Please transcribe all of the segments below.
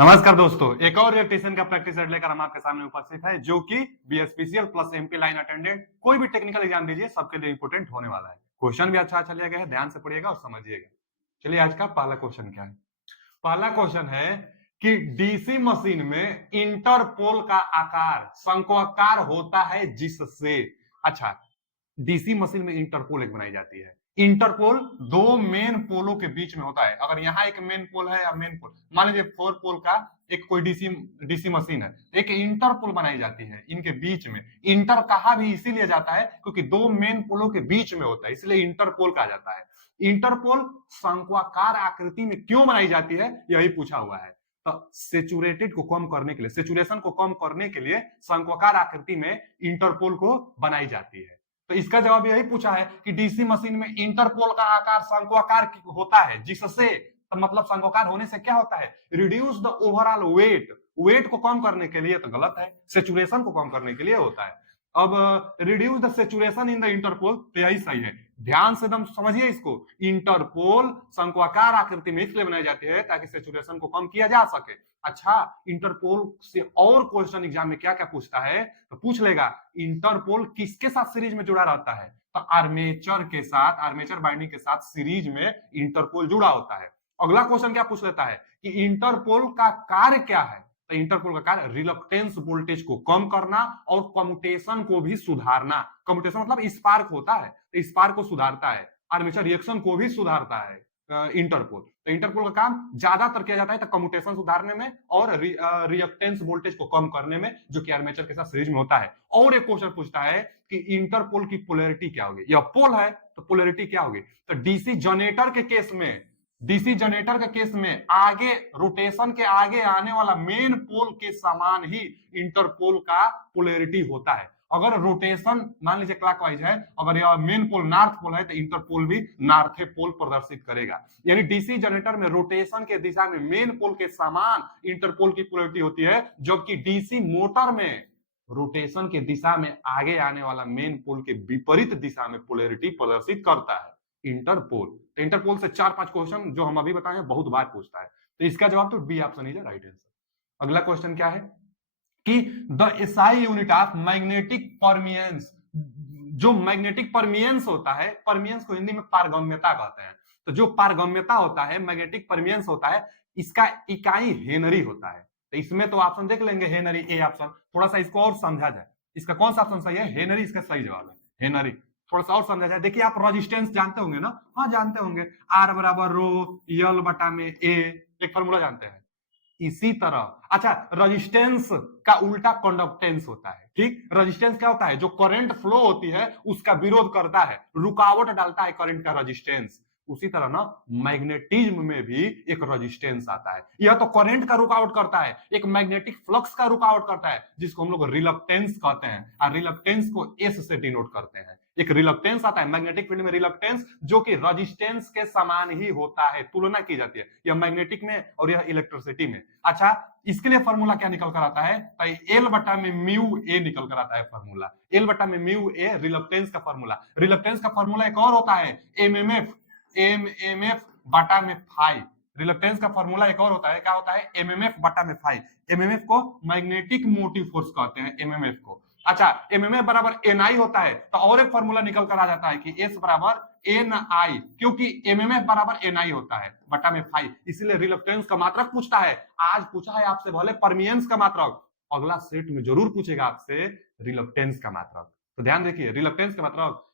नमस्कार दोस्तों, एक और इलेक्ट्रीशियन का प्रैक्टिस सेट लेकर हम आपके सामने उपस्थित है, जो कि बीएसपीसीएल प्लस एमपी लाइन अटेंडेंट कोई भी टेक्निकल एग्जाम दीजिए सबके लिए इंपोर्टेंट होने वाला है। क्वेश्चन भी अच्छा लिया गया है, ध्यान से पढ़िएगा और समझिएगा। चलिए, आज का पहला क्वेश्चन क्या है। पहला क्वेश्चन है कि डीसी मशीन में इंटरपोल का आकार शंक्वाकार होता है जिससे। अच्छा, डीसी मशीन में इंटरपोल एक बनाई जाती है। इंटरपोल दो मेन पोलों के बीच में होता है। अगर यहाँ एक मेन पोल है या मेन पोल, मान लीजिए 4 पोल का एक कोई डीसी मशीन है, एक इंटरपोल बनाई जाती है इनके बीच में। इंटर कहा भी इसीलिए जाता है क्योंकि दो मेन पोलों के बीच में होता है, इसलिए इंटरपोल कहा जाता है। इंटरपोल शंक्वाकार आकृति में क्यों बनाई जाती है, यही पूछा हुआ है। तो सेचुरेटेड को कम करने के लिए, सेचुरेशन को कम करने के लिए शंक्वाकार आकृति में इंटरपोल को बनाई जाती है। तो इसका जवाब यही पूछा है कि डीसी मशीन में इंटरपोल का आकार शंक्वाकार होता है जिससे, तो मतलब शंक्वाकार होने से क्या होता है, reduce the overall weight. Weight को कम करने के लिए तो गलत है, सेचुरेशन को कम करने के लिए होता है। अब reduce the saturation in the Interpol, तो यही सही है। ध्यान से एकदम समझिए इसको। इंटरपोल शंक्वाकार आकृति में इसलिए बनाई जाती है ताकि सेचुरेशन को कम किया जा सके। अच्छा, इंटरपोल से और क्वेश्चन एग्जाम में क्या क्या पूछता है, तो पूछ लेगा इंटरपोल किसके साथ सीरीज में जुड़ा रहता है, तो आर्मेचर के साथ, आर्मेचर बाइंडिंग के साथ सीरीज में इंटरपोल जुड़ा होता है। अगला क्वेश्चन क्या पूछ लेता है कि इंटरपोल का कार्य क्या है, तो इंटरपोल का कार्य रिलक्टेंस वोल्टेज को कम करना और कम्यूटेशन को भी सुधारना। कम्यूटेशन मतलब स्पार्क होता है, तो स्पार्क को सुधारता है। आर्मेचर रिएक्शन को भी सुधारता है इंटरपोल। तो इंटरपोल का काम ज्यादातर किया जाता है तो कम्यूटेशन सुधारने में और रिएक्टेंस वोल्टेज को कम करने में, जो कि आर्मेचर के साथ सीरीज में होता है। और एक क्वेश्चन पूछता है कि इंटरपोल की पोलैरिटी क्या होगी। यह पोल है तो पोलैरिटी क्या होगी, तो डीसी जनरेटर के केस में, डीसी जनरेटर के केस में आगे रोटेशन के आगे आने वाला मेन पोल के समान ही इंटरपोल का पोलैरिटी होता है। अगर रोटेशन मान लीजिए क्लॉकवाइज है, अगर यह मेन पोल नॉर्थ पोल है तो इंटरपोल भी नॉर्थ पोल प्रदर्शित करेगा। यानी डीसी जनरेटर में रोटेशन के दिशा में मेन पोल के समान इंटरपोल की पोलैरिटी होती है, जबकि डीसी मोटर में रोटेशन के दिशा में आगे आने वाला मेन पोल के विपरीत दिशा में पोलैरिटी प्रदर्शित करता है इंटरपोल। तो इंटरपोल से 4-5 क्वेश्चन जो हम अभी बताए हैं बहुत बार पूछता है, तो इसका जवाब तो बी ऑप्शन ही है राइट आंसर। अगला क्वेश्चन क्या है कि the SI unit of magnetic परमियंस, जो मैग्नेटिक परमियंस होता है, परमियंस को हिंदी में पारगम्यता कहते हैं, तो जो पारगम्यता होता है, मैग्नेटिक परमियंस होता है, इसका इकाई हेनरी होता है। तो इसमें तो ऑप्शन देख लेंगे हेनरी, ए ऑप्शन। थोड़ा सा इसको और समझा जाए, इसका कौन सा ऑप्शन सही है, हेनरी इसका सही जवाब है, हेनरी। थोड़ा सा और समझा जाए, देखिए आप रेजिस्टेंस जानते होंगे ना, हाँ जानते होंगे, आर बराबर रो यल बटा में ए, एक फॉर्मूला जानते हैं। इसी तरह अच्छा, रेजिस्टेंस का उल्टा कंडक्टेंस होता है। ठीक, रेजिस्टेंस क्या होता है, जो करंट फ्लो होती है उसका विरोध करता है, रुकावट डालता है करंट का रेजिस्टेंस। उसी तरह ना मैग्नेटिज्म में भी एक रेजिस्टेंस आता है, यह तो करंट का रुकावट करता है, एक मैग्नेटिक फ्लक्स का रुकावट करता है, जिसको हम लोग रिलक्टेंस कहते हैं, और रिलक्टेंस को एस से डिनोट करते हैं। एक रिलक्टेंस आता है मैग्नेटिक फील्ड में, रिलक्टेंस जो कि रेजिस्टेंस के समान ही होता है, तुलना की जाती है, यह मैग्नेटिक में और यह इलेक्ट्रिसिटी में। अच्छा, इसके लिए फॉर्मूला क्या निकल कर आता है, तो एल बटा में म्यू ए निकल कर आता है फॉर्मूला, एल बटा में म्यू ए रिलक्टेंस का फॉर्मूला। रिलक्टेंस का फॉर्मूला एक और होता है एमएमएफ, एमएमएफ बटा में फाई। रिलक्टेंस का फॉर्मूला एक और होता है, क्या होता है, एमएमएफ बटा में फाई। एमएमएफ को मैग्नेटिक मोटिव फोर्स कहते हैं, एमएमएफ को। अच्छा, एमएमएफ बराबर एनआई होता है, तो और एक फॉर्मूला निकल कर आ जाता है कि एस बराबर एन आई, क्योंकि एमएमएफ बराबर एन आई होता है बटा में फाई, इसीलिए रिलक्टेंस का मात्रक पूछता है। आज पूछा है आपसे भले परमियंस का मात्रक, अगला सेट में जरूर पूछेगा आपसे रिलक्टेंस का मात्रक। तो ध्यान देखिए, रिलक्टेंस का मात्रक,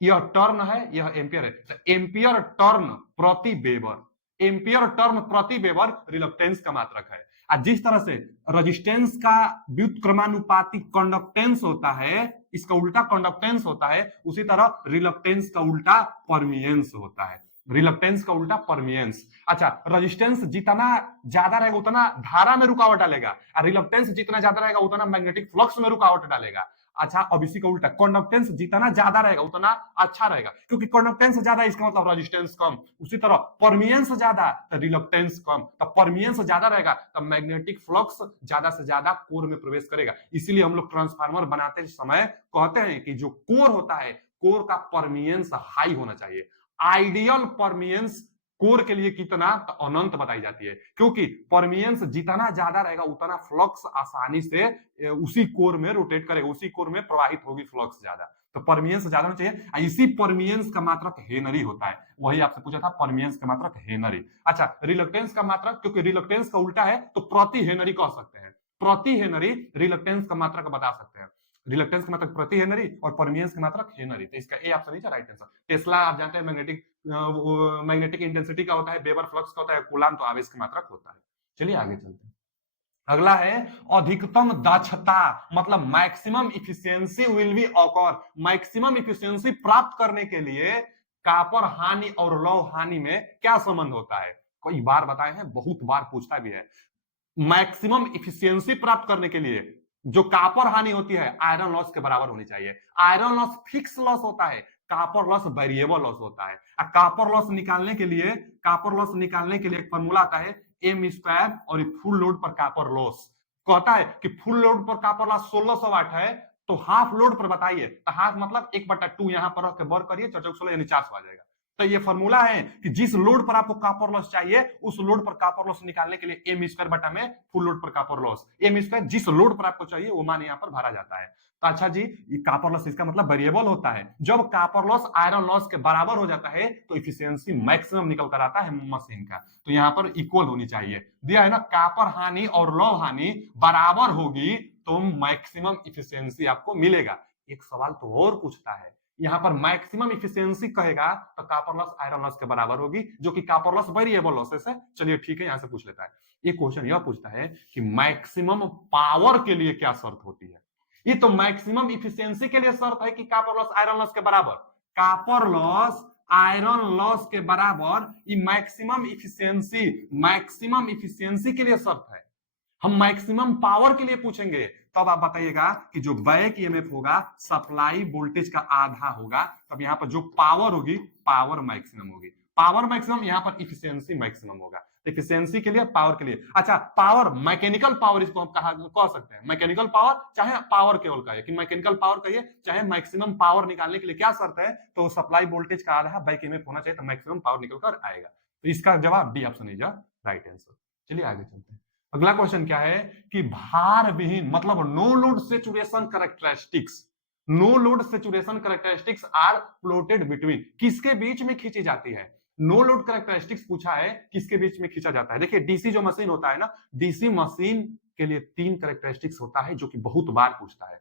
यह टर्न है, यह एम्पियर है, तो एम्पियर टर्न प्रति वेबर, एम्पियर टर्न प्रति वेबर रिलक्टेंस का मात्रक है। जिस तरह से रेजिस्टेंस का व्युत्क्रमानुपातिक कंडक्टेंस होता है, इसका उल्टा कंडक्टेंस होता है, उसी तरह रिलक्टेंस का उल्टा परमियंस होता है, रिलक्टेंस का उल्टा परमियंस। अच्छा, रेजिस्टेंस जितना ज्यादा रहेगा उतना धारा में रुकावट डालेगा, और रिलक्टेंस जितना ज्यादा रहेगा उतना मैग्नेटिक फ्लक्स में रुकावट डालेगा। अच्छा, अब इसी का उल्टा, कंडक्टेंस जितना ज्यादा रहेगा उतना अच्छा रहेगा, क्योंकि कंडक्टेंस ज्यादा इसका मतलब रेजिस्टेंस कम, उसी तरह परमियंस ज्यादा तो रिलक्टेंस कम, तो परमियंस ज्यादा रहेगा तो मैग्नेटिक फ्लक्स ज्यादा से ज्यादा कोर में प्रवेश करेगा। इसीलिए हम लोग ट्रांसफार्मर बनाते समय कहते हैं कि जो कोर होता है, कोर का परमियंस हाई होना चाहिए। आइडियल परमियंस कोर के लिए कितना, तो अनंत बताई जाती है, क्योंकि परमियंस जितना ज्यादा रहेगा उतना फ्लक्स आसानी से उसी कोर में रोटेट करेगा, उसी कोर में प्रवाहित होगी फ्लक्स ज्यादा, तो परमियंस ज्यादा होना चाहिए। इसी परमियंस का मात्रक हेनरी होता है, वही आपसे पूछा था, परमियंस का मात्रक हेनरी। अच्छा, रिलक्टेंस का मात्रक, क्योंकि रिलक्टेंस का उल्टा है तो प्रति हेनरी कह सकते हैं, प्रति हेनरी रिलक्टेंस का मात्रक बता सकते हैं। रिलक्टेंस का मात्रक प्रति हेनरी और परमियंस का मात्रक हेनरी, तो इसका ए ऑप्शन है राइट आंसर। टेस्ला आप जानते हैं मैग्नेटिक इंटेंसिटी का होता है, वेबर फ्लक्स का होता है, कूलाम तो आवेश का मात्रक होता है। चलिए आगे चलते हैं। अगला है अधिकतम दक्षता, मतलब maximum efficiency will be occur, maximum efficiency प्राप्त करने के लिए कॉपर हानि और लौह हानि में क्या संबंध होता है? कई बार बताए हैं, बहुत बार पूछता भी है। मैक्सिमम इफिशियंसी प्राप्त करने के लिए जो कॉपर हानि होती है आयरन लॉस के बराबर होनी चाहिए। आयरन लॉस फिक्स लॉस होता है, कॉपर लॉस वेरिएबल लॉस होता है। कॉपर लॉस निकालने के लिए, कॉपर लॉस निकालने के लिए एक फॉर्मूला आता है एम स्क्वायर, और फुल लोड पर कॉपर लॉस कहता है कि फुल लोड पर कॉपर लॉस 1600 वाट है, तो हाफ लोड पर बताइए, तो हाफ मतलब 1/2 यहां पर रख के वर्क करिए, 416 यानी 400 आ जाएगा। तो ये फॉर्मूला है कि जिस लोड पर आपको कॉपर लॉस चाहिए उस लोड पर कॉपर लॉस निकालने के लिए एम स्क्वायर बटा में फुल लोड पर कॉपर लॉस, एम स्क्वायर जिस लोड पर आपको चाहिए वो मान यहां पर भरा जाता है। तो अच्छा जी, कॉपर लॉस इसका मतलब वेरिएबल होता है। जब कॉपर लॉस आयरन लॉस के बराबर हो जाता है तो इफिशियंसी मैक्सिमम निकल कर आता है मशीन का, तो यहां पर इक्वल होनी चाहिए। दिया है ना, कॉपर हानि और लौह हानि बराबर होगी तो मैक्सिमम इफिशियंसी आपको मिलेगा। एक सवाल तो और पूछता है, यहां पर मैक्सिमम इफिशियंसी कहेगा तो कॉपर लॉस आयरन लॉस के बराबर होगी, जो कि कॉपर लॉस वेरिएबल लॉसेस है। चलिए ठीक है, यहां से पूछ लेता है। एक क्वेश्चन यह पूछता है कि मैक्सिमम पावर के लिए क्या शर्त होती है? ये तो मैक्सिमम इफिशियंसी के लिए शर्त है कि कॉपर लॉस आयरन लॉस के बराबर, कॉपर लॉस आयरन लॉस के बराबर, ये मैक्सिमम इफिशियंसी के लिए शर्त है। हम मैक्सिमम पावर के लिए पूछेंगे तब आप बताइएगा कि जो बैक ईएमएफ होगा सप्लाई वोल्टेज का आधा होगा, तब यहां पर जो पावर होगी पावर मैक्सिमम होगी, पावर मैक्सिमम, यहां पर इफिशियंसी मैक्सिमम होगा। इफिशियंसी के लिए, पावर के लिए। अच्छा, पावर, मैकेनिकल पावर इसको हम कह सकते हैं, मैकेनिकल पावर चाहे पावर केवल कहिए कि मैकेनिकल पावर कहिए चाहे मैक्सिमम पावर निकालने के लिए क्या शर्त है, तो सप्लाई वोल्टेज का आधा बैक ईएमएफ होना चाहिए, तो मैक्सिमम पावर निकल कर आएगा। तो इसका जवाब D option is right answer. चलिए आगे चलते हैं। अगला क्वेश्चन क्या है कि भार विहीन, मतलब no load saturation characteristics, no load saturation characteristics are plotted between, किसके बीच में खींची जाती है? नो लोड कैरेक्टरिस्टिक्स पूछा है, किसके बीच में खींचा जाता है? देखिए डीसी जो मशीन होता है ना, डीसी मशीन के लिए 3 कैरेक्टरिस्टिक्स होता है जो कि बहुत बार पूछता है।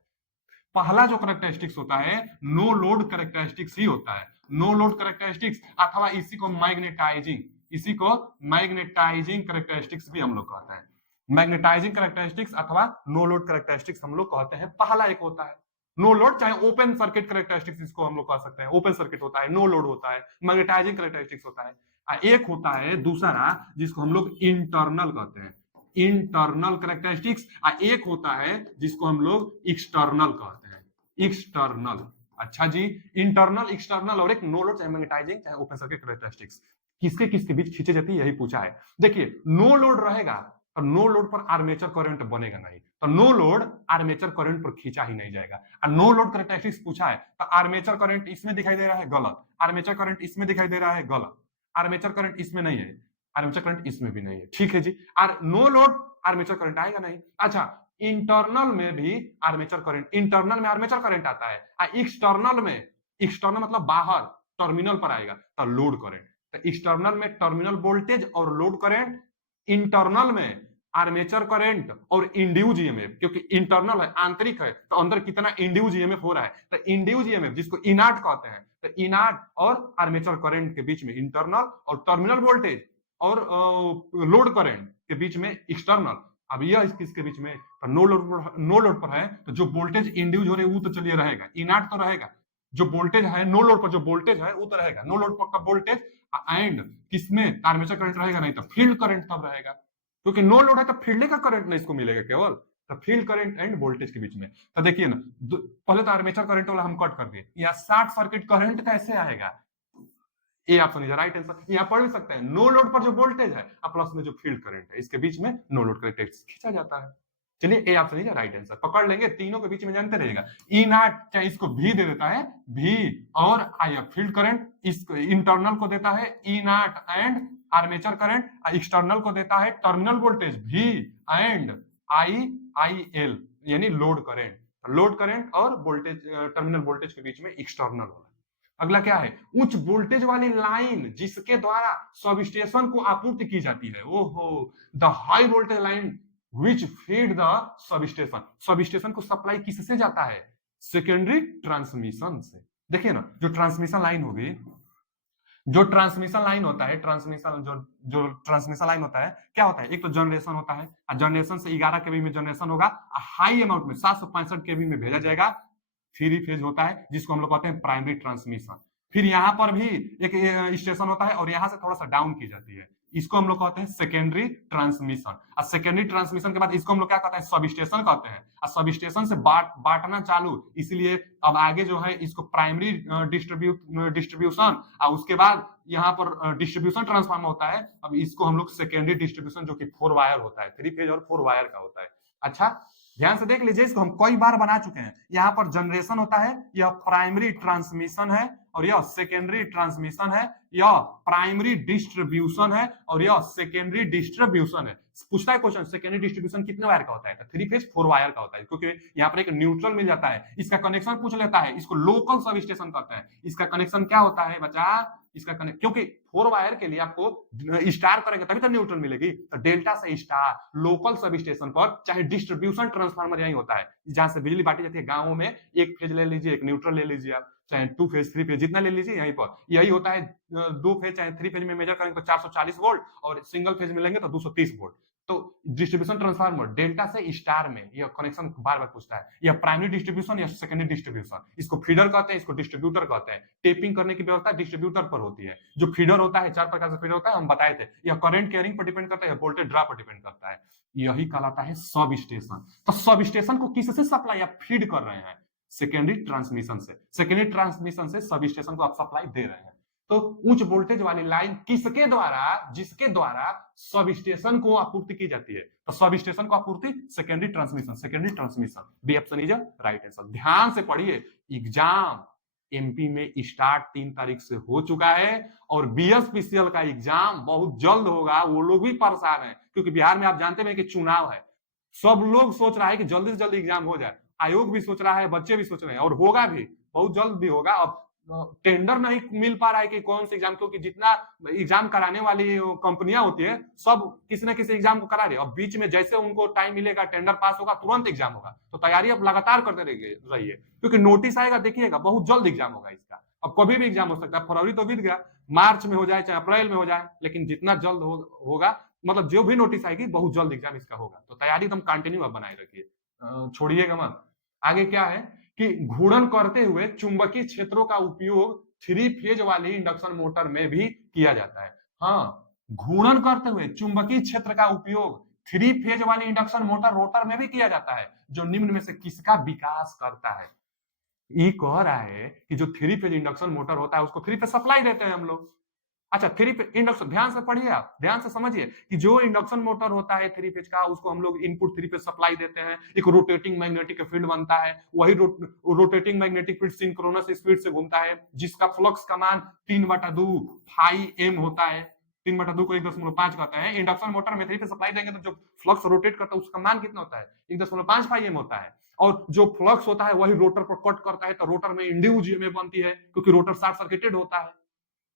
पहला जो कैरेक्टरिस्टिक्स होता है नो लोड कैरेक्टरिस्टिक्स ही होता है, नो लोड कैरेक्टरिस्टिक्स, अथवा इसी को मैग्नेटाइजिंग, इसी को मैग्नेटाइजिंग कैरेक्टरिस्टिक्स भी हम लोग कहते हैं। मैग्नेटाइजिंग कैरेक्टरिस्टिक्स अथवा नो लोड कैरेक्टरिस्टिक्स हम लोग कहते हैं। पहला एक होता है नो लोड, चाहे ओपन सर्किट कैरेक्टरिस्टिक्स इसको हम लोग कह सकते हैं, ओपन सर्किट होता है, नो लोड होता है, मैग्नेटाइजिंग कैरेक्टरिस्टिक्स होता है। एक होता है दूसरा जिसको हम लोग इंटरनल कहते हैं, इंटरनल कैरेक्टरिस्टिक्स, एक होता है जिसको हम लोग एक्सटर्नल कहते हैं, एक्सटर्नल। अच्छा जी, इंटरनल, एक्सटर्नल और एक नो लोड, चाहे मैग्नेटाइजिंग चाहे ओपन सर्किट कैरेक्टरिस्टिक्स, किसके किसके बीच खींचे जाती है यही पूछा है। देखिए नो लोड रहेगा तो नो लोड पर आर्मेचर करंट बनेगा नहीं, तो नो लोड आर्मेचर करंट पर खींचा ही नहीं जाएगा। और नो लोड कैरेक्टरिस्टिक्स पूछा है तो आर्मेचर करंट इसमें दिखाई दे रहा है, गलत। आर्मेचर करंट इसमें दिखाई दे रहा है, गलत। आर्मेचर करंट इसमें नहीं है, आर्मेचर करंट इसमें भी नहीं है, ठीक है जी। और नो लोड आर्मेचर करंट आएगा नहीं। अच्छा, इंटरनल में भी आर्मेचर करंट, इंटरनल में आर्मेचर करंट आता है, और एक्सटर्नल में, एक्सटर्नल मतलब बाहर टर्मिनल पर आएगा तो लोड करंट। तो एक्सटर्नल में टर्मिनल वोल्टेज और लोड करंट, इंटरनल में आर्मेचर करंट और इंड्यूज ईएमएफ, क्योंकि इंटरनल है, आंतरिक है, तो अंदर कितना इंड्यूज ईएमएफ हो रहा है, तो इंड्यूज ईएमएफ जिसको इनाट कहते हैं, तो इनाट और आर्मेचर करंट के बीच में इंटरनल, और टर्मिनल वोल्टेज और लोड करंट के बीच में एक्सटर्नल। अब यह किसके बीच में, तो नो लोड पर है, तो जो वोल्टेज इंड्यूज हो रहे हैं वो तो चलिए रहेगा, इनाट तो रहेगा, जो वोल्टेज है नो लोड पर, जो वोल्टेज है वो तो रहेगा, नो लोड पर का वोल्टेज, एंड किसमें आर्मेचर करंट रहेगा नहीं, तो फील्ड करंट तब रहेगा, क्योंकि नो लोड है तो फील्ड का करंट नहीं इसको मिलेगा केवल, तो फील्ड करंट एंड वोल्टेज के बीच में। तो देखिए ना, पहले तो आर्मेचर करंट वाला हम कट कर दिए, या शॉर्ट सर्किट करंट कैसे आएगा, ए ऑप्शन इज राइट आंसर। यहां पढ़ भी सकते हैं नो लोड पर जो वोल्टेज है और प्लस में जो फील्ड करंट है, इसके बीच में नो लोड करंट खींचा जाता है। चलिए ए ऑप्शन इज राइट आंसर, पकड़ लेंगे, तीनों के बीच में जानते रहिएगा। ई नॉट क्या इसको भी दे देता है, भी, और आई एफ फील्ड करंट इसको इंटरनल को देता है E naught and armature current, external को देता है टर्मिनल वोल्टेज भी एंड आई एल यानी लोड करंट। लोड करंट और वोल्टेज टर्मिनल वोल्टेज के बीच में एक्सटर्नल होगा। अगला क्या है, उच्च वोल्टेज वाली लाइन जिसके द्वारा सब स्टेशन को आपूर्ति की जाती है। ओहो, the high voltage line which feed the sub station. सब स्टेशन को सप्लाई किससे जाता है, सेकेंडरी ट्रांसमिशन से। देखिए ना, जो ट्रांसमिशन लाइन होगी, जो ट्रांसमिशन लाइन होता है, ट्रांसमिशन जो ट्रांसमिशन लाइन होता है, क्या होता है, एक तो जनरेशन होता है, जनरेशन से 11 केवी में जनरेशन होगा, हाई अमाउंट में 765 केवी में भेजा जाएगा। 3 फेज होता है जिसको हम लोग कहते हैं प्राइमरी ट्रांसमिशन। फिर यहाँ पर भी एक स्टेशन होता है और यहाँ से थोड़ा सा डाउन की जाती है, इसको हम लोग कहते हैं सेकेंडरी ट्रांसमिशन। और सेकेंडरी ट्रांसमिशन के बाद इसको हम लोग क्या कहते हैं, सब स्टेशन कहते हैं। और सब स्टेशन से बांटना चालू, इसलिए अब आगे जो है इसको प्राइमरी डिस्ट्रीब्यूशन, और उसके बाद यहाँ पर डिस्ट्रीब्यूशन ट्रांसफार्मर होता है। अब इसको हम लोग सेकेंडरी डिस्ट्रीब्यूशन, जो कि 4 वायर होता है, 3 फेज और 4 वायर का होता है। अच्छा, ध्यान से देख लीजिए, इसको हम कई बार बना चुके हैं। यहाँ पर जनरेशन होता है, यह प्राइमरी ट्रांसमिशन है, और यह सेकेंडरी ट्रांसमिशन है, यह प्राइमरी डिस्ट्रीब्यूशन है, और यह सेकेंडरी डिस्ट्रीब्यूशन है। पूछता है क्वेश्चन, सेकेंडरी डिस्ट्रीब्यूशन कितने वायर का होता है, 3 फेज 4 वायर का होता है, क्योंकि यहाँ पर एक न्यूट्रल मिल जाता है। इसका कनेक्शन पूछ लेता है, इसको लोकल सब स्टेशन कहते हैं। इसका कनेक्शन क्या होता है बच्चा, इसका कनेक्ट, क्योंकि 4 वायर के लिए आपको स्टार करेंगे तभी तो न्यूट्रल मिलेगी, तो डेल्टा से स्टार लोकल सब स्टेशन पर, चाहे डिस्ट्रीब्यूशन ट्रांसफार्मर यही होता है, जहां से बिजली बांटी जाती है गांवों में, एक फेज ले लीजिए, एक न्यूट्रल ले लीजिए आप, चाहे 2 फेज 3 फेज जितना ले लीजिए, यहीं पर यही होता है। 2 फेज चाहे 3 फेज में मेजर करेंगे तो 440 वोल्ट, और सिंगल फेज में लेंगे तो 230 वोल्ट। तो डिस्ट्रीब्यूशन ट्रांसफार्मर डेल्टा से स्टार में यह कनेक्शन बार बार पूछता है, यह प्राइमरी डिस्ट्रीब्यूशन या सेकेंडरी डिस्ट्रीब्यूशन, इसको फीडर कहते हैं, इसको डिस्ट्रीब्यूटर कहते हैं। टेपिंग करने की व्यवस्था डिस्ट्रीब्यूटर पर होती है। जो फीडर होता है, 4 प्रकार से फीडर होता है, हम बताए थे, यह करंट कैरिंग पर डिपेंड करता है, वोल्टेज ड्रॉप पर डिपेंड करता है। यही कहलाता है सब स्टेशन। तो सब स्टेशन को किससे सप्लाई आप फीड कर रहे हैं, सेकेंडरी ट्रांसमिशन से। सेकेंडरी ट्रांसमिशन से सब स्टेशन को आप सप्लाई दे रहे हैं। तो उच्च वोल्टेज वाली लाइन किसके द्वारा, जिसके द्वारा सब स्टेशन को आपूर्ति की जाती है, तो सब स्टेशन को आपूर्ति secondary transmission, secondary transmission. B option is right answer. ध्यान से पढ़िए, एग्जाम एमपी में स्टार्ट 3 तारीख से हो चुका है, और बीएसपीसीएल का एग्जाम बहुत जल्द होगा। वो लोग भी परेशान है, क्योंकि बिहार में आप जानते हैं कि चुनाव है। सब लोग सोच रहा है कि जल्दी से जल्दी एग्जाम हो जाए, आयोग भी सोच रहा है, बच्चे भी सोच रहे हैं, और होगा भी, बहुत जल्द भी होगा। अब टेंडर नहीं मिल पा रहा है कि कौन से एग्जाम, क्योंकि जितना एग्जाम कराने वाली कंपनियां होती है, सब किसी न किसी एग्जाम को करा रही है। अब बीच में जैसे उनको टाइम मिलेगा, टेंडर पास होगा, तुरंत एग्जाम होगा। तो तैयारी अब लगातार करते रहिए, क्योंकि नोटिस आएगा, देखिएगा, बहुत जल्द एग्जाम होगा इसका। अब कभी भी एग्जाम हो सकता है, फरवरी तो बीत गया, मार्च में हो जाए चाहे अप्रैल में हो जाए, लेकिन जितना जल्द होगा, मतलब जो भी नोटिस आएगी, बहुत जल्द एग्जाम इसका होगा। तो तैयारी एकदम कंटिन्यू अब बनाए रखिए, छोड़िएगा मत। आगे क्या है कि घूर्णन करते हुए चुंबकीय क्षेत्रों का उपयोग 3 फेज वाली इंडक्शन मोटर में भी किया जाता है। हाँ, घूर्णन करते हुए चुंबकीय क्षेत्र का उपयोग 3 फेज वाली इंडक्शन मोटर रोटर में भी किया जाता है, जो निम्न में से किसका विकास करता है। ये कह रहा है कि जो 3 फेज इंडक्शन मोटर होता है, उसको 3 फेज सप्लाई देते हैं हम लोग। अच्छा, 3 फेज इंडक्शन, ध्यान से पढ़िए, आप ध्यान से समझिए कि जो इंडक्शन मोटर होता है 3 फेज का, उसको हम लोग इनपुट 3 फेज सप्लाई देते हैं। एक रोटेटिंग मैग्नेटिक फील्ड बनता है, वही rotating magnetic field synchronous speed से घूमता है, जिसका फ्लक्स का मान 3/2 फाई एम होता है। 3/2 को 1.5 कहते हैं। इंडक्शन मोटर में 3 फेज सप्लाई देंगे तो जो फ्लक्स रोटेट करता है, उसका मान कितना होता है, 1.5 फाई एम होता है। और जो फ्लक्स होता है वही रोटर पर कट करता है, तो रोटर में इंड्यूस ईएमएफ बनती है, क्योंकि रोटर शॉर्ट सर्किटेड होता है।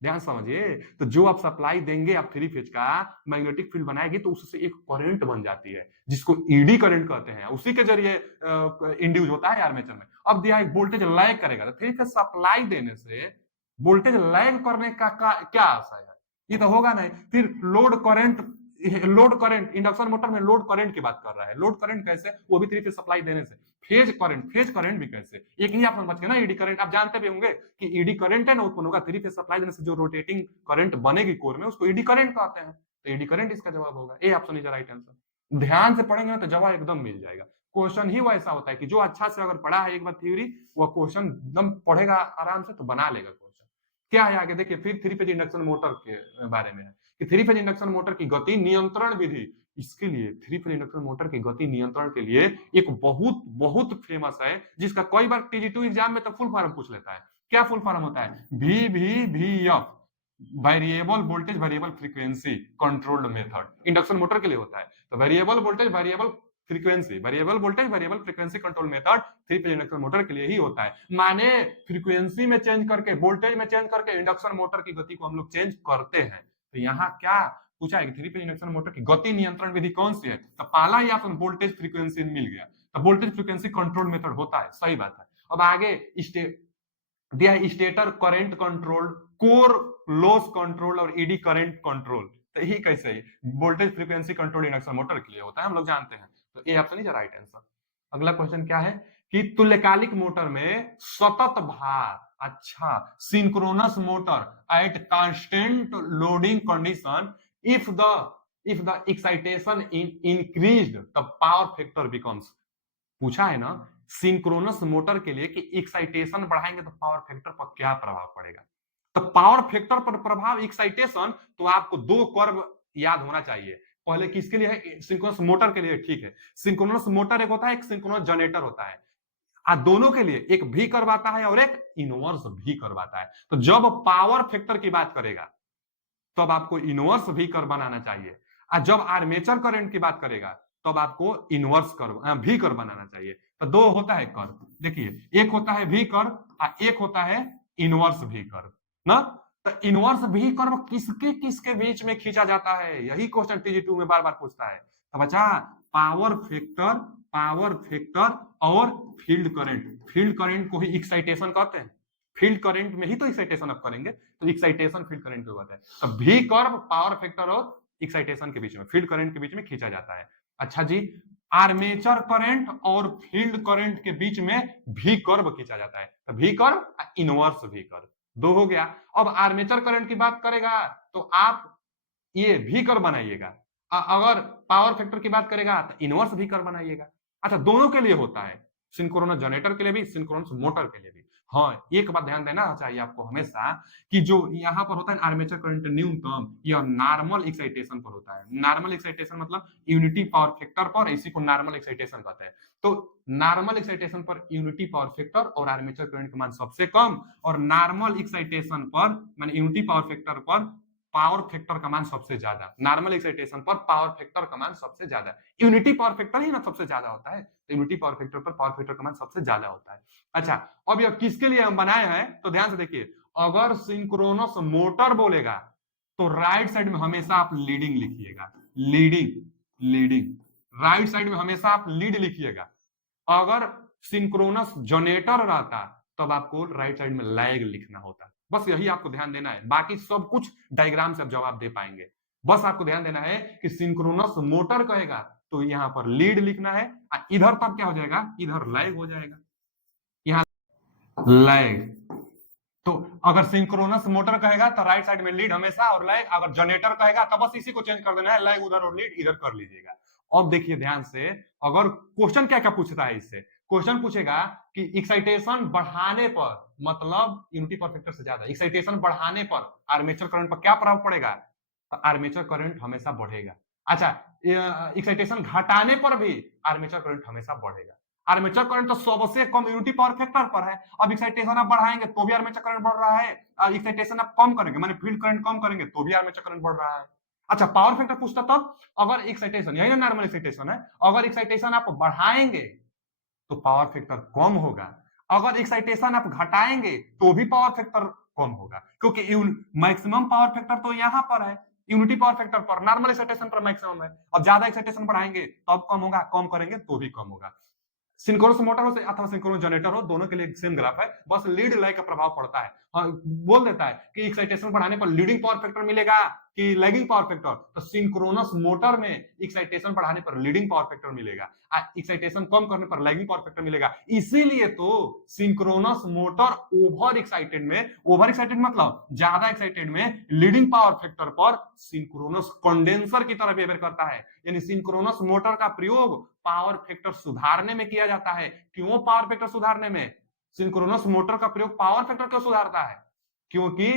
ध्यान समझिए, तो जो आप सप्लाई देंगे आप 3 फेज का, मैग्नेटिक फील्ड बनाएगी, तो उससे एक करंट बन जाती है, जिसको ईडी करंट कहते हैं, उसी के जरिए इंड्यूस होता है आर्मेचर में। अब दिया एक वोल्टेज लैग करेगा, तो 3 फेज सप्लाई देने से वोल्टेज लैग करने का क्या आशा है, ये तो होगा नहीं। फिर लोड करंट इंडक्शन मोटर में लोड करंट की बात कर रहा है। लोड करंट कैसे, वो भी 3 फेज सप्लाई देने से। फेज करंट भी कैसे, एक ही आप समझ के ना, ईडी करंट आप जानते भी होंगे कि ईडी करंट है ना उत्पन्न होगा 3 फेज सप्लाई देने से, जो रोटेटिंग करंट बनेगी कोर में, उसको ईडी करंट कहते हैं। तो ईडी करंट इसका जवाब होगा, ए ऑप्शन इज राइट आंसर। ध्यान से पढ़ेंगे ना तो जवाब एकदम मिल जाएगा। क्वेश्चन ही वैसा होता है कि जो अच्छा से अगर पढ़ा है एक बार थ्योरी, वह क्वेश्चन एकदम पढ़ेगा आराम से तो बना लेगा क्वेश्चन। क्या है आगे देखिए, फिर 3 फेज इंडक्शन मोटर के बारे में है कि थ्री फेज इंडक्शन मोटर की गति नियंत्रण विधि, इसके लिए थ्री फेज इंडक्शन मोटर की गति नियंत्रण के लिए एक बहुत बहुत फेमस है, जिसका कई बार TG2 एग्जाम में तो फुल फॉर्म पूछ लेता है। क्या फुल फॉर्म होता है? VVVF, variable voltage variable frequency controlled method, induction motor के लिए होता है। तो variable voltage variable frequency, variable voltage variable frequency control method three phase induction motor के लिए ही होता है। माने फ्रीक्वेंसी में चेंज करके, वोल्टेज में चेंज करके इंडक्शन मोटर की गति को हम लोग चेंज करते हैं। तो यहाँ क्या पूछा है कि थ्री फेज इंडक्शन मोटर की गति नियंत्रण विधि कौन सी है? तो पहला ही ऑप्शन वोल्टेज फ्रीक्वेंसी मिल गया, तो वोल्टेज फ्रीक्वेंसी कंट्रोल मेथड होता है, सही बात है। अब आगे दिया है stator current control, core loss control और ईडी करंट कंट्रोल। तो ये कैसे है? Voltage frequency control induction motor के लिए होता है, हम लोग जानते हैं। तो ये ऑप्शन इज राइट आंसर। अगला क्वेश्चन क्या है कि तुल्यकालिक मोटर में सतत भार, अच्छा, synchronous motor at constant loading condition, if the excitation increased the power factor becomes, पूछा है ना सिंक्रोनस मोटर के लिए कि एक्साइटेशन बढ़ाएंगे तो पावर फैक्टर पर क्या प्रभाव पड़ेगा। तो पावर फैक्टर पर प्रभाव एक्साइटेशन, तो आपको दो कर्व याद होना चाहिए। पहले किसके लिए है? सिंक्रोनस मोटर के लिए, ठीक है। सिंक्रोनस मोटर एक होता है, एक सिंक्रोनस जनरेटर होता है। दोनों के लिए एक भी कर्व आता है और एक इनवर्स भी कर्व आता है। तो जब पावर फैक्टर की बात करेगा तब आपको इनवर्स भी कर्व बनाना चाहिए, और जब आर्मेचर करंट की बात करेगा तब आपको इनवर्स कर्व भी कर्व बनाना चाहिए। तो दो होता है कर्व, देखिए एक होता है भी कर्व और एक होता है इनवर्स भी कर्व ना। तो इनवर्स भी कर्व किसके किसके बीच में खींचा जाता है, यही क्वेश्चन TG2 में बार बार पूछता है। तो बच्चा पावर फैक्टर और फील्ड करंट को ही एक्साइटेशन कहते हैं। फील्ड करंट में ही तो एक्साइटेशन आप करेंगे, तो एक्साइटेशन फील्ड करंट को कहते हैं। तो भी कर्व पावर फैक्टर और एक्साइटेशन के बीच में, फील्ड करंट के बीच में खींचा जाता है। अच्छा जी, आर्मेचर करंट और फील्ड करंट के बीच में भी कर्व खींचा जाता है। तो भी कर्व, इनवर्स भी कर्व, दो हो गया। अब आर्मेचर करंट की बात करेगा तो आप ये भी कर्व बनाइएगा, अगर पावर फैक्टर की बात करेगा तो इनवर्स भी कर्व बनाइएगा। अच्छा, दोनों के लिए होता है, सिंक्रोनस जनरेटर के लिए भी, सिंक्रोनस मोटर के लिए भी। हाँ, एक बात ध्यान देना चाहिए आपको हमेशा कि जो यहाँ पर होता है आर्मेचर करंट न्यूनतम, यह नॉर्मल एक्साइटेशन पर होता है। नॉर्मल एक्साइटेशन मतलब यूनिटी पावर फैक्टर पर, इसी को नॉर्मल एक्साइटेशन कहते हैं। तो नॉर्मल एक्साइटेशन पर यूनिटी पावर फैक्टर और आर्मेचर करंट का मान सबसे कम, और नॉर्मल एक्साइटेशन पर माने यूनिटी पावर फैक्टर पर पावर फैक्टर का मान सबसे ज्यादा। नॉर्मल एक्साइटेशन पर पावर फैक्टर का मान सबसे ज्यादा, यूनिटी पावर फैक्टर ही ना सबसे ज्यादा होता है, तो यूनिटी पावर फैक्टर पर पावर फैक्टर का मान सबसे ज्यादा होता है। अच्छा, अब यह किसके लिए हम बनाए हैं, तो ध्यान से देखिए, अगर सिंक्रोनस मोटर बोलेगा तो राइट साइड में हमेशा आप लीडिंग लिखिएगा, लीडिंग राइट साइड में हमेशा आप लीड लिखिएगा। अगर सिंक्रोनस जनरेटर रहता तब आपको राइट साइड में लैग लिखना होता। बस यही आपको ध्यान देना है, बाकी सब कुछ डायग्राम से आप जवाब दे पाएंगे। बस आपको ध्यान देना है कि सिंक्रोनस मोटर कहेगा तो यहाँ पर लीड लिखना है, इधर तब क्या हो जाएगा, इधर लैग हो जाएगा, यहाँ लैग। तो अगर सिंक्रोनस मोटर कहेगा तो राइट साइड में लीड हमेशा और लैग, अगर जनरेटर कहेगा तो बस इसी को चेंज कर देना है, लैग उधर और लीड इधर कर लीजिएगा। अब देखिए ध्यान से, अगर क्वेश्चन क्या क्या पूछता है इससे, क्वेश्चन पूछेगा कि एक्साइटेशन बढ़ाने पर, मतलब यूनिटी पावर फैक्टर से ज्यादा एक्साइटेशन बढ़ाने पर आर्मेचर करंट पर क्या प्रभाव पड़ेगा, तो आर्मेचर करंट हमेशा बढ़ेगा। अच्छा, एक्साइटेशन घटाने पर भी आर्मेचर करंट हमेशा बढ़ेगा। आर्मेचर करंट तो सबसे कम यूनिटी पावर फैक्टर पर है, अब एक्साइटेशन आप बढ़ाएंगे तो भी आर्मेचर करंट बढ़ रहा है, एक्साइटेशन आप कम करेंगे माने फील्ड करंट कम करेंगे तो भी आर्मेचर करंट बढ़ रहा है। अच्छा, पावर फैक्टर पूछता तब, अगर एक्साइटेशन, यही ना नॉर्मल एक्साइटेशन है, अगर एक्साइटेशन आप बढ़ाएंगे तो पावर फैक्टर कम होगा, अगर एक्साइटेशन आप घटाएंगे तो भी पावर फैक्टर कम होगा, क्योंकि मैक्सिमम पावर फैक्टर तो यहां पर है, यूनिटी पावर फैक्टर पर, नॉर्मल एक्साइटेशन पर मैक्सिमम है। अब ज्यादा एक्साइटेशन बढ़ाएंगे तब कम होगा, कम करेंगे तो भी कम होगा। सिंक्रोनस मोटर हो अथवा सिंक्रोनस जनरेटर हो, दोनों के लिए सेम ग्राफ है, बस लीड लैग का प्रभाव पड़ता है। हाँ, बोल देता है कि एक्साइटेशन बढ़ाने पर लीडिंग पावर फैक्टर मिलेगा कि लैगिंग पावर फैक्टर, तो सिंक्रोनस मोटर में एक्साइटेशन बढ़ाने पर लीडिंग पावर फैक्टर मिलेगा, एक्साइटेशन कम करने पर लैगिंग पावर फैक्टर मिलेगा। इसीलिए तो सिंक्रोनस मोटर ओवर एक्साइटेड मतलब ज्यादा एक्साइटेड में लीडिंग पावर फैक्टर पर सिंक्रोनस कंडेंसर की तरह बिहेवियर करता है। यानी सिंक्रोनस मोटर का प्रयोग पावर फैक्टर सुधारने में किया जाता है। क्यों पावर फैक्टर सुधारने में सिंक्रोनस मोटर का प्रयोग पावर फैक्टर क्यों सुधारता है, क्योंकि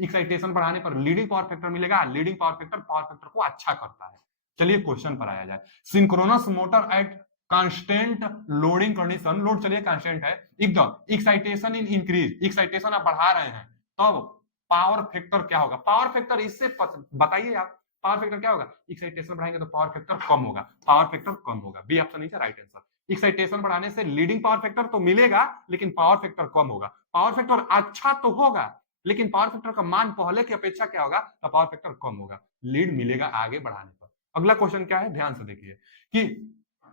एक्साइटेशन बढ़ाने पर लीडिंग पावर फैक्टर मिलेगा, लीडिंग पावर फैक्टर को अच्छा करता है। चलिए क्वेश्चन पर आया जाए। Synchronous motor at constant loading condition, load चलिए कांस्टेंट है, एकदम एक्साइटेशन इन इंक्रीज, एक्साइटेशन आप बढ़ा रहे हैं तब पावर फैक्टर क्या होगा? पावर फैक्टर इससे बताइए आप, पावर फैक्टर क्या होगा? एक्साइटेशन बढ़ाएंगे तो पावर फैक्टर कम होगा, पावर फैक्टर कम होगा। B option is right answer. Excitation बढ़ाने से लीडिंग पावर फैक्टर तो मिलेगा लेकिन पावर फैक्टर कम होगा। पावर फैक्टर अच्छा तो होगा लेकिन पावर फैक्टर का मान पहले की अपेक्षा क्या होगा? तो पावर फैक्टर कम होगा, लीड मिलेगा आगे बढ़ाने पर। अगला क्वेश्चन क्या है, ध्यान से देखिए कि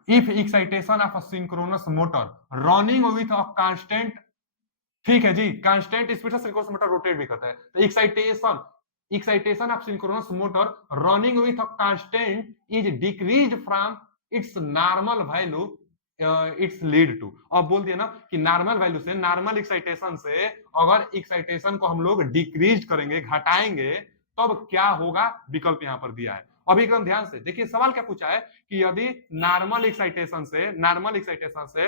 if excitation of a synchronous motor running with a constant, ठीक है जी, कांस्टेंट स्पीड से सिंक्रोनस मोटर रोटेट भी करता है, तो excitation of synchronous motor running with a constant is decreased from its normal value its lead to. अब बोल दिया ना कि नॉर्मल वैल्यू से, नॉर्मल एक्साइटेशन से अगर एक्साइटेशन को हम लोग डिक्रीज करेंगे, घटाएंगे, तब तो क्या होगा? विकल्प यहां पर दिया है। अभी एकदम ध्यान से देखिए सवाल क्या पूछा है कि यदि नॉर्मल एक्साइटेशन से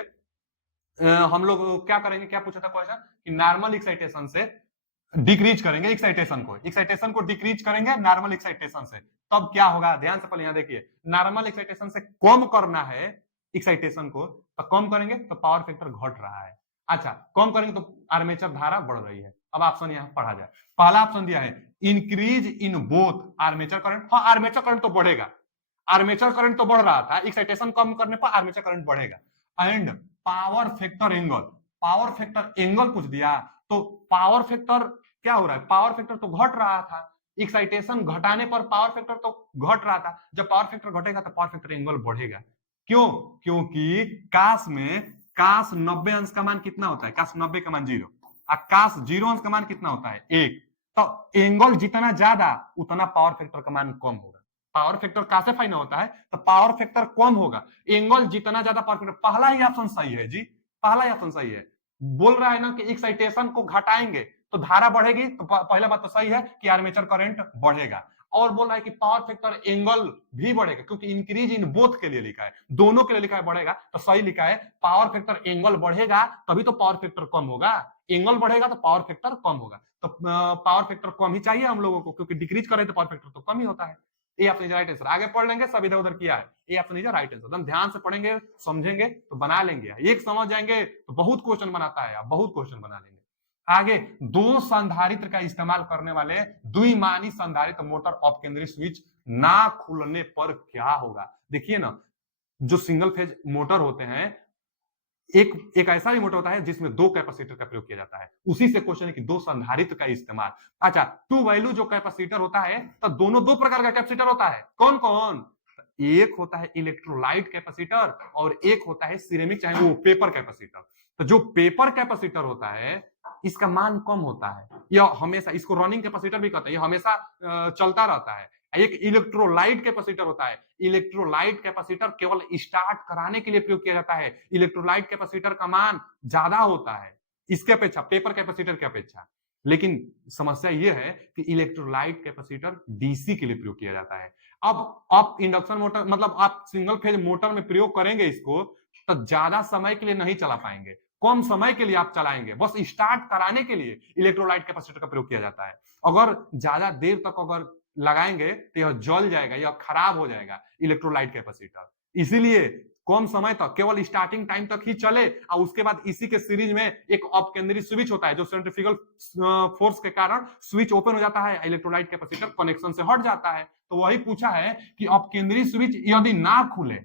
हम लोग क्या करेंगे, क्या पूछा था क्वेश्चन कि नॉर्मल एक्साइटेशन से डिक्रीज करेंगे, एक्साइटेशन को डिक्रीज करेंगे नॉर्मल एक्साइटेशन से, तब क्या होगा? ध्यान से पहले यहां देखिए, नॉर्मल एक्साइटेशन से कम करना है एक्साइटेशन को, तो कम करेंगे तो पावर फैक्टर घट रहा है। अच्छा, कम करेंगे तो आर्मेचर धारा बढ़ रही है। अब ऑप्शन यहां पढ़ा जाए। पहला ऑप्शन दिया है increase in both armature current, हाँ आर्मेचर करंट तो बढ़ेगा, आर्मेचर करंट तो बढ़ रहा था, एक्साइटेशन कम करने पर आर्मेचर करंट बढ़ेगा। And power factor angle, power factor angle पूछ दिया तो पावर फैक्टर क्या हो रहा है? पावर फैक्टर तो घट रहा था, एक्साइटेशन घटाने पर पावर फैक्टर तो घट रहा था, जब पावर फैक्टर घटेगा तो पावर फैक्टर एंगल बढ़ेगा। क्यों? क्योंकि काश 90 अंश का मान कितना होता है? काश 90 का मान 0, काश 0 अंश का मान कितना होता है? 1। तो एंगल जितना ज्यादा उतना पावर फैक्टर का मान कम होगा। पावर फैक्टर कैसे फाइंड होता है? तो पावर फैक्टर कम होगा, एंगल जितना ज्यादा पावर फैक्टर। पहला ही ऑप्शन सही है जी, पहला ही ऑप्शन सही है। बोल रहा है ना कि एक्साइटेशन को घटाएंगे तो धारा बढ़ेगी, तो पहला बात तो सही है कि आर्मेचर करंट बढ़ेगा। और बोल रहा है कि पावर फैक्टर एंगल भी बढ़ेगा, क्योंकि इंक्रीज इन बोथ के लिए लिखा है, दोनों के लिए लिखा है बढ़ेगा, तो सही लिखा है पावर फैक्टर एंगल बढ़ेगा तभी तो पावर फैक्टर कम होगा, एंगल बढ़ेगा तो पावर फैक्टर कम होगा। तो पावर फैक्टर कम ही चाहिए हम लोगों को, क्योंकि डिक्रीज करें तो पावर फैक्टर तो कम ही होता है। ए ऑप्शन इज राइट आंसर। आगे पढ़ लेंगे, सब इधर उधर किया है, ए ऑप्शन इज राइट आंसर। एकदम ध्यान से पढ़ेंगे, समझेंगे तो बना लेंगे, एक समझ जाएंगे तो बहुत क्वेश्चन बनाता है, बहुत क्वेश्चन बना लेंगे। आगे, दो संधारित्र का इस्तेमाल करने वाले द्विमानी संधारित्र मोटर अपकेंद्री स्विच ना खुलने पर क्या होगा? देखिए ना, जो सिंगल फेज मोटर होते हैं, एक ऐसा भी मोटर होता है जिसमें दो कैपेसिटर का प्रयोग किया जाता है, उसी से क्वेश्चन है कि दो संधारित्र का इस्तेमाल। अच्छा, टू वैल्यू जो कैपेसिटर होता है, तो दोनों दो प्रकार का कैपेसिटर होता है, कौन कौन? एक होता है इलेक्ट्रोलाइट कैपेसिटर और एक होता है सिरेमिक, चाहे वो पेपर कैपेसिटर। तो जो पेपर कैपेसिटर होता है इसका मान कम होता है, यह हमेशा, इसको रनिंग कैपेसिटर भी कहते हैं, यह हमेशा चलता रहता है। एक इलेक्ट्रोलाइट कैपेसिटर होता है, इलेक्ट्रोलाइट कैपेसिटर केवल स्टार्ट कराने के लिए प्रयोग किया जाता है, इलेक्ट्रोलाइट कैपेसिटर का मान ज्यादा होता है इसके अपेक्षा, पेपर कैपेसिटर की अपेक्षा। लेकिन समस्या यह है कि इलेक्ट्रोलाइट कैपेसिटर डीसी के लिए प्रयोग किया जाता है। अब आप इंडक्शन मोटर, मतलब आप सिंगल फेज मोटर में प्रयोग करेंगे इसको, तो ज्यादा समय के लिए नहीं चला पाएंगे, कम समय के लिए आप चलाएंगे, बस स्टार्ट कराने के लिए इलेक्ट्रोलाइट कैपेसिटर का प्रयोग किया जाता है। अगर ज्यादा देर तक अगर लगाएंगे तो यह जल जाएगा, यह खराब हो जाएगा इलेक्ट्रोलाइट कैपेसिटर। इसीलिए कम समय तक, केवल स्टार्टिंग टाइम तक ही चले, और उसके बाद इसी के सीरीज में एक अपकेंद्री स्विच होता है, जो सेंट्रीफ्यूगल फोर्स के कारण स्विच ओपन हो जाता है, इलेक्ट्रोलाइट कैपेसिटर कनेक्शन से हट जाता है। तो वही पूछा है कि अपकेंद्री स्विच यदि ना खुले,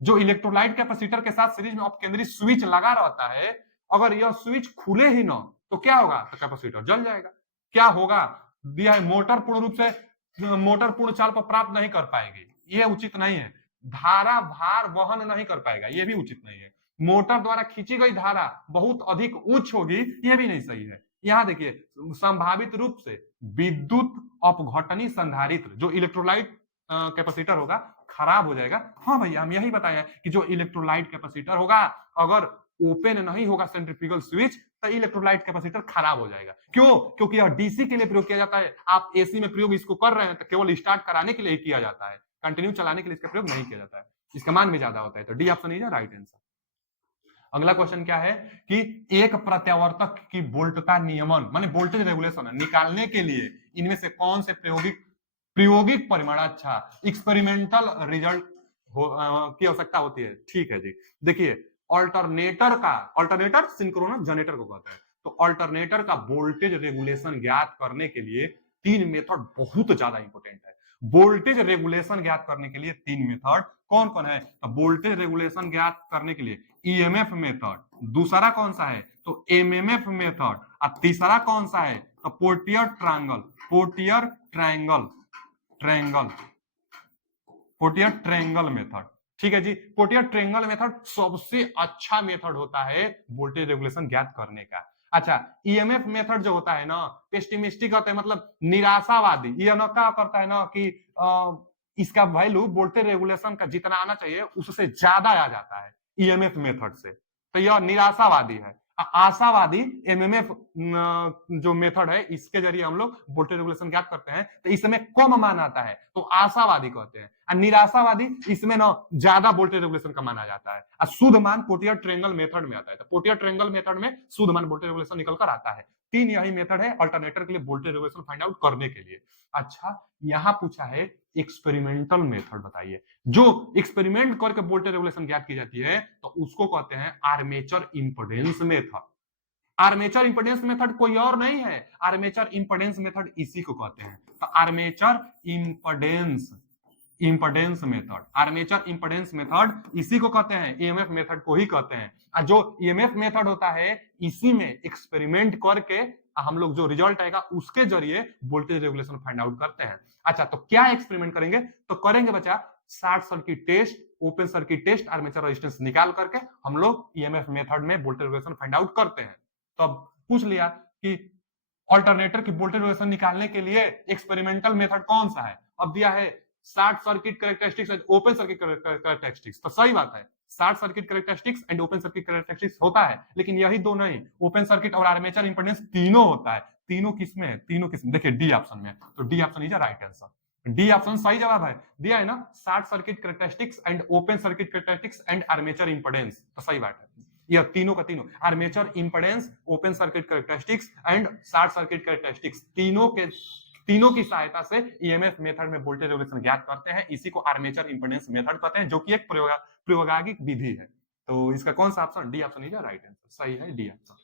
जो इलेक्ट्रोलाइट कैपेसिटर के साथ सीरीज में अपकेंद्री स्विच लगा रहता है, अगर यह स्विच खुले ही ना तो क्या होगा? तो कैपेसिटर जल जाएगा। क्या होगा? दिया है मोटर पूर्ण रूप से, मोटर पूर्ण चाल पर प्राप्त नहीं कर पाएगी, यह उचित नहीं है। धारा भार वहन नहीं कर पाएगा, यह भी उचित नहीं है। मोटर द्वारा खींची गई धारा बहुत अधिक उच्च होगी, यह भी नहीं सही है। यहां देखिए, संभावित रूप से विद्युत अपघटनी संधारित्र जो इलेक्ट्रोलाइट कैपेसिटर होगा खराब हो जाएगा। हाँ भैया, हम यही बताए हैं कि जो इलेक्ट्रोलाइट कैपेसिटर होगा, अगर ओपन नहीं होगा सेंट्रीफ्यूगल स्विच, तो इलेक्ट्रोलाइट कैपेसिटर खराब हो जाएगा। क्यों? क्योंकि यह डीसी के लिए प्रयोग किया जाता है, आप एसी में प्रयोग इसको कर रहे हैं तो केवल स्टार्ट कराने के लिए ही किया जाता है, कंटिन्यू चलाने के लिए इसका प्रयोग नहीं किया जाता है, इसका मान भी ज्यादा होता है। तो D option is right answer. अगला क्वेश्चन क्या है कि एक प्रत्यावर्तक की बोल्टता नियमन माने वोल्टेज रेगुलेशन निकालने के लिए इनमें से कौन से प्रायोगिक परिमाण, अच्छा एक्सपेरिमेंटल रिजल्ट की आवश्यकता होती है। ठीक है जी, देखिए ऑल्टरनेटर सिंक्रोनस जनरेटर को कहते हैं। तो ऑल्टरनेटर का वोल्टेज रेगुलेशन ज्ञात करने के लिए तीन मेथड बहुत ज्यादा इंपोर्टेंट है। वोल्टेज रेगुलेशन ज्ञात करने के लिए तीन मेथड कौन कौन है? तो वोल्टेज रेगुलेशन ज्ञात करने के लिए ईएमएफ मेथड, दूसरा कौन सा है तो एमएमएफ मेथड, और तीसरा कौन सा है तो पोर्टियर ट्रायंगल मेथड। ठीक है जी, पोर्टियर ट्रायंगल मेथड सबसे अच्छा मेथड होता है वोल्टेज रेगुलेशन ज्ञात करने का। अच्छा, ईएमएफ मेथड जो होता है ना, पेस्टिमिस्टिक होता है, मतलब निराशावादी। ये ना क्या करता है ना कि इसका वैल्यू वोल्टेज रेगुलेशन का जितना आना चाहिए उससे ज्यादा आ जाता है ईएमएफ मेथड से, तो यह निराशावादी है। आशावादी एमएमएफ जो मेथड है इसके जरिए हम लोग वोल्टेज रेगुलेशन ज्ञात करते हैं, तो इसमें कम मान आता है तो आशावादी कहते हैं, और निराशावादी इसमें ना ज्यादा वोल्टेज रेगुलेशन का मान आ जाता है, और शुद्ध मान पोर्टियर ट्रायंगल मेथड में आता है। तो पोर्टियर ट्रायंगल मेथड में शुद्ध मान वोल्टेज रेगुलेशन निकल कर आता है। तीन यही मेथड है अल्टरनेटर के लिए वोल्टेज रेगुलेशन फाइंड आउट करने के लिए। अच्छा, यहां पूछा है एक्सपेरिमेंटल मेथड बताइए। जो एक्सपेरिमेंट करके वोल्टेज रेगुलेशन ज्ञात की जाती है तो उसको कहते हैं armature impedance method. Armature impedance method कोई और नहीं है, आर्मेचर इंपेडेंस मेथड इसी को कहते हैं। तो armature impedance method, armature impedance method इसी को कहते हैं, ईएमएफ मेथड को ही कहते हैं। और जो ईएमएफ मेथड होता है इसी में एक्सपेरिमेंट करके हम लोग जो रिजल्ट आएगा उसके जरिए वोल्टेज रेगुलेशन फाइंड आउट करते हैं। अच्छा, तो क्या एक्सपेरिमेंट करेंगे? तो करेंगे बच्चा short circuit test, open circuit test, armature resistance निकाल करके हम लोग ईएमएफ मेथड में वोल्टेज रेगुलेशन फाइंड आउट करते हैं। तो अब पूछ लिया कि ऑल्टरनेटर की वोल्टेज रेगुलेशन निकालने के लिए एक्सपेरिमेंटल मेथड कौन सा है। अब दिया है short circuit characteristics and open circuit characteristics, तो सही बात है, short circuit characteristics and open circuit characteristics होता है, लेकिन यही दो नहीं, ओपन सर्किट और आर्मेचर इंपेडेंस तीनों होता है। तीनों किसमें है? तीनों किसमें? देखिए डी ऑप्शन में, तो D option is right answer. D option सही जवाब है, दिया है ना, short circuit characteristics and open circuit characteristics and armature impedance, तो सही बात है। यह तीनों का तीनों armature impedance, open circuit characteristics and short circuit characteristics, तीनों की सहायता से ईएमएफ मेथड में वोल्टेज रेगुलेशन ज्ञात करते हैं। इसी को आर्मेचर इंपेडेंस मेथड कहते हैं, जो कि एक प्रयोगात्मक विधि है। तो इसका कौन सा option? D option is right answer, सही है डी ऑप्शन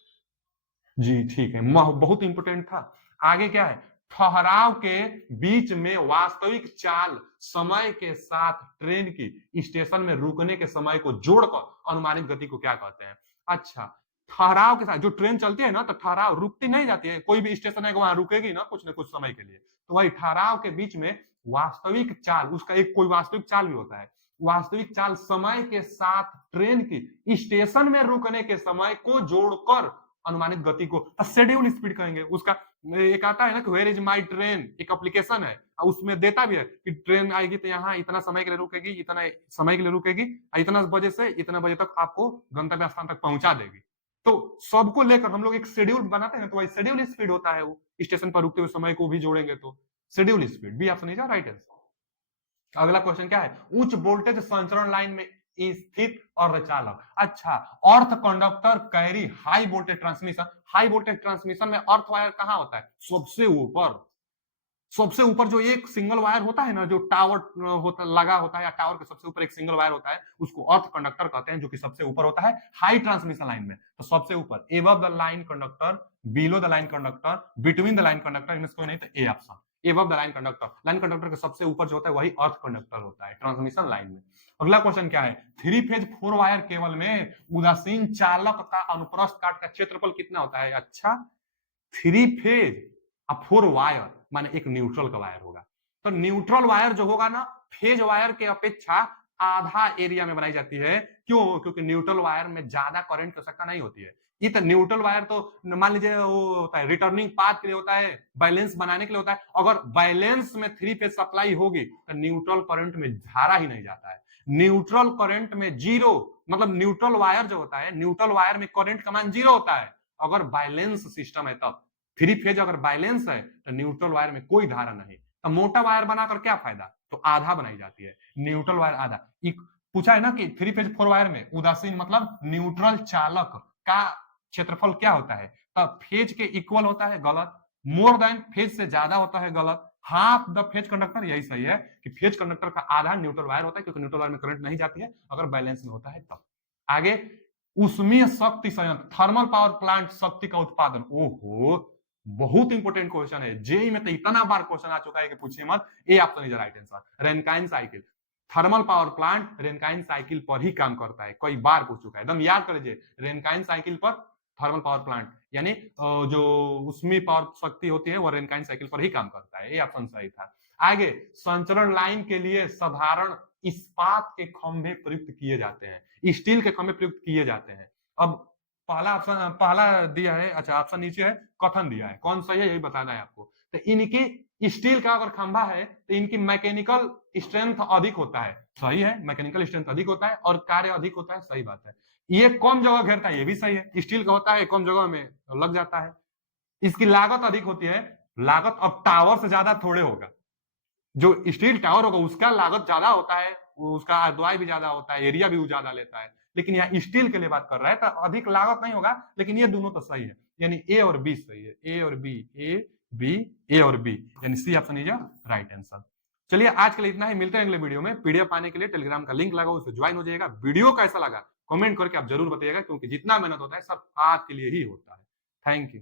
जी। ठीक है, बहुत इंपोर्टेंट था। आगे क्या है? ठहराव के बीच में वास्तविक चाल समय के साथ ट्रेन की स्टेशन में रुकने के समय को जोड़कर अनुमानित गति को क्या कहते हैं? अच्छा, ठहराव के साथ जो ट्रेन चलती है ना, तो ठहराव रुकती नहीं जाती है, कोई भी स्टेशन है वहां रुकेगी ना कुछ न कुछ समय के लिए, तो वही ठहराव के बीच में वास्तविक चाल, उसका एक कोई वास्तविक चाल भी होता है। वास्तविक चाल समय के साथ ट्रेन की स्टेशन में रुकने के समय को जोड़कर अनुमानित गति को शेड्यूल स्पीड कहेंगे। उसका एक आता है ना कि वेयर इज माई ट्रेन, एक एप्लीकेशन है, उसमें देता भी है कि ट्रेन आएगी तो यहाँ इतना समय के लिए रुकेगी, इतना समय के लिए रुकेगी, इतना बजे से इतना बजे तक आपको गंतव्य स्थान तक पहुंचा देगी। तो सबको लेकर हम लोग एक शेड्यूल बनाते हैं, तो वही शेड्यूल स्पीड होता है। वो स्टेशन पर रुकते हुए समय को भी जोड़ेंगे तो schedule speed, B option is right answer. अगला क्वेश्चन क्या है? उच्च वोल्टेज संचरण लाइन में स्थित अर्धचालक, अच्छा earth conductor carry high voltage transmission. High voltage transmission में अर्थ वायर कहां होता है? सबसे ऊपर। सबसे ऊपर जो एक सिंगल वायर होता है ना, जो टावर होता लगा होता है, या टावर के सबसे ऊपर एक सिंगल वायर होता है, उसको अर्थ कंडक्टर कहते हैं, जो कि सबसे ऊपर होता है हाई ट्रांसमिशन लाइन में। तो सबसे ऊपर, above the line conductor, below the line conductor, between the line conductor, इनमें से कोई नहीं, तो A option above the line conductor. Line conductor के सबसे ऊपर जो होता है वही अर्थ कंडक्टर होता है ट्रांसमिशन लाइन में। अगला क्वेश्चन क्या है? 3 फेज 4 वायर केबल में उदासीन चालक का अनुप्रस्थ काट का क्षेत्रफल कितना होता है? अच्छा, 3 फेज 4 वायर माने एक न्यूट्रल का वायर होगा। तो न्यूट्रल वायर जो होगा ना, फेज वायर के अपेक्षा आधा एरिया में बनाई जाती है। क्यों? क्योंकि न्यूट्रल वायर में ज्यादा करंट की आवश्यकता नहीं होती है। ये तो न्यूट्रल वायर तो मान लीजिए वो होता है रिटर्निंग पाथ के लिए होता है, बैलेंस बनाने के लिए होता है। अगर बैलेंस में 3 फेज सप्लाई होगी तो न्यूट्रल करंट में धारा ही नहीं जाता है। न्यूट्रल करंट में जीरो, मतलब न्यूट्रल वायर जो होता है, न्यूट्रल वायर में करंट का मान जीरो होता है अगर बैलेंस सिस्टम है तब। 3 फेज अगर बैलेंस है तो न्यूट्रल वायर में कोई धारा नहीं। तो मोटा वायर बनाकर क्या फायदा? तो आधा बनाई जाती है न्यूट्रल वायर, आधा। पूछा है ना कि 3 फेज 4 वायर में उदासीन मतलब न्यूट्रल चालक का क्षेत्रफल क्या होता है, तब फेज के इक्वल होता है, गलत। मोर देन फेज से ज्यादा होता है, गलत। हाफ द फेज कंडक्टर, यही सही है कि फेज कंडक्टर का आधा न्यूट्रल वायर होता है, क्योंकि न्यूट्रल वायर में करंट नहीं जाती है अगर बैलेंस में होता है तब। आगे, उष्मीय शक्ति संयंत्र, थर्मल पावर प्लांट शक्ति का उत्पादन। ओहो, बहुत इंपॉर्टेंट क्वेश्चन है, जेई में तो इतना बार क्वेश्चन आ चुका है कि पूछिए मत। A option is right answer, Rankine cycle. Thermal power plant Rankine cycle पर ही काम करता है, कई बार पूछ चुका है, एकदम याद कर लीजिए, रेनकाइन साइकिल पर थर्मल पावर प्लांट, यानी जो उष्मीय पावर शक्ति होती है वो रेनकाइन साइकिल पर ही काम करता है, ये ऑप्शन सही था। आगे, संचरण लाइन के लिए साधारण इस्पात के खंभे प्रयुक्त किए जाते हैं, स्टील के खंभे प्रयुक्त किए जाते हैं। अब पहला ऑप्शन, पहला दिया है, अच्छा ऑप्शन नीचे है, कथन दिया है, कौन सही है यही बताना है आपको। तो इनकी स्टील का अगर खंभा है तो इनकी मैकेनिकल स्ट्रेंथ अधिक होता है, सही है, मैकेनिकल स्ट्रेंथ अधिक होता है और कार्य अधिक होता है, सही बात है। ये कम जगह घेरता है, ये भी सही है, स्टील का होता है कम जगह में लग जाता है। इसकी लागत अधिक होती है, लागत अब टावर से ज्यादा थोड़े होगा, जो स्टील टावर होगा उसका लागत ज्यादा होता है, उसका आरडीआई भी ज्यादा होता है, एरिया भी ज्यादा लेता है, लेकिन यहाँ स्टील के लिए बात कर रहा है तो अधिक लागत नहीं होगा, लेकिन ये दोनों तो सही है, यानी ए और बी सही है, ए और बी, ए बी, ए और बी, यानी C option is right answer. चलिए आज के लिए इतना ही, मिलते हैं अगले वीडियो में। पीडीएफ पाने के लिए टेलीग्राम का लिंक लगा, उससे ज्वाइन हो जाएगा। वीडियो कैसा लगा कमेंट करके आप जरूर बताइएगा, क्योंकि जितना मेहनत होता है सब आपके लिए ही होता है। Thank you.